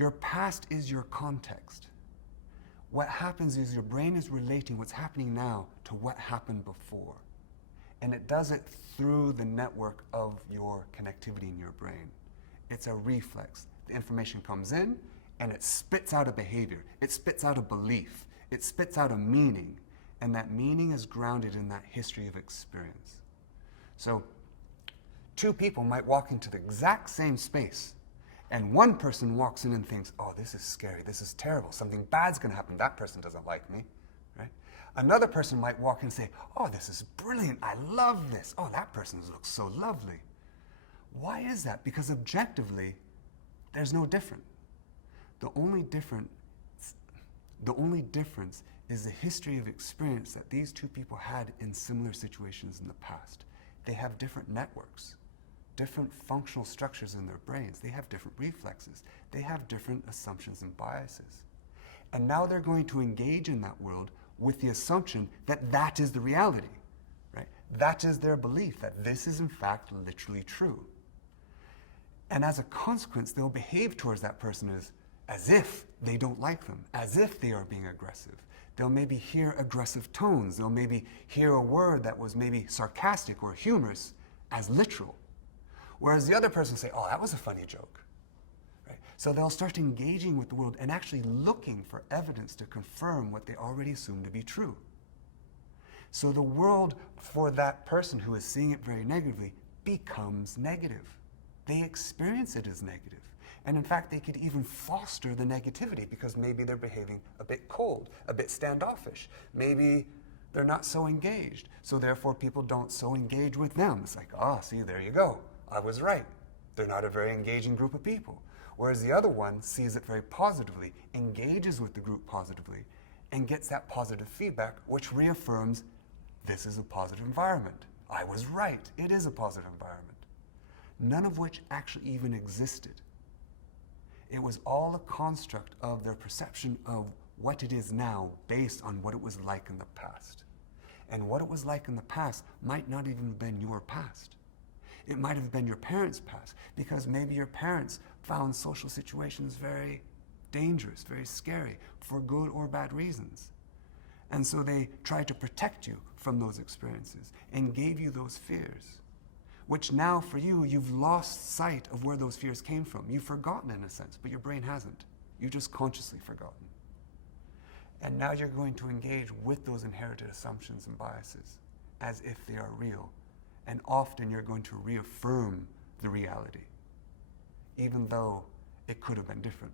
Your past is your context. What happens is your brain is relating what's happening now to what happened before. And it does it through the network of your connectivity in your brain. It's a reflex. The information comes in and it spits out a behavior. It spits out a belief. It spits out a meaning. And that meaning is grounded in that history of experience. So, two people might walk into the exact same space, and one person walks in and thinks, oh, this is scary, this is terrible, something bad's gonna happen, that person doesn't like me, right? Another person might walk in and say, oh, this is brilliant, I love this, oh, that person looks so lovely. Why is that? Because objectively, there's no difference. The only difference is the history of experience that these two people had in similar situations in the past. They have different networks, different functional structures in their brains. They have different reflexes. They have different assumptions and biases. And now they're going to engage in that world with the assumption that that is the reality, right? That is their belief, that this is in fact literally true. And as a consequence, they'll behave towards that person as if they don't like them, as if they are being aggressive. They'll maybe hear aggressive tones. They'll maybe hear a word that was maybe sarcastic or humorous as literal. Whereas the other person will say, oh, that was a funny joke. Right? So they'll start engaging with the world and actually looking for evidence to confirm what they already assume to be true. So the world for that person who is seeing it very negatively becomes negative. They experience it as negative. And in fact, they could even foster the negativity because maybe they're behaving a bit cold, a bit standoffish. Maybe they're not so engaged. So therefore, people don't so engage with them. It's like, oh, see, there you go. I was right. They're not a very engaging group of people. Whereas the other one sees it very positively, engages with the group positively, and gets that positive feedback, which reaffirms this is a positive environment. I was right. It is a positive environment. None of which actually even existed. It was all a construct of their perception of what it is now based on what it was like in the past. And what it was like in the past might not even have been your past. It might have been your parents' past, because maybe your parents found social situations very dangerous, very scary, for good or bad reasons. And so they tried to protect you from those experiences and gave you those fears, which now for you, you've lost sight of where those fears came from. You've forgotten in a sense, but your brain hasn't. You've just consciously forgotten. And now you're going to engage with those inherited assumptions and biases as if they are real. And often you're going to reaffirm the reality, even though it could have been different.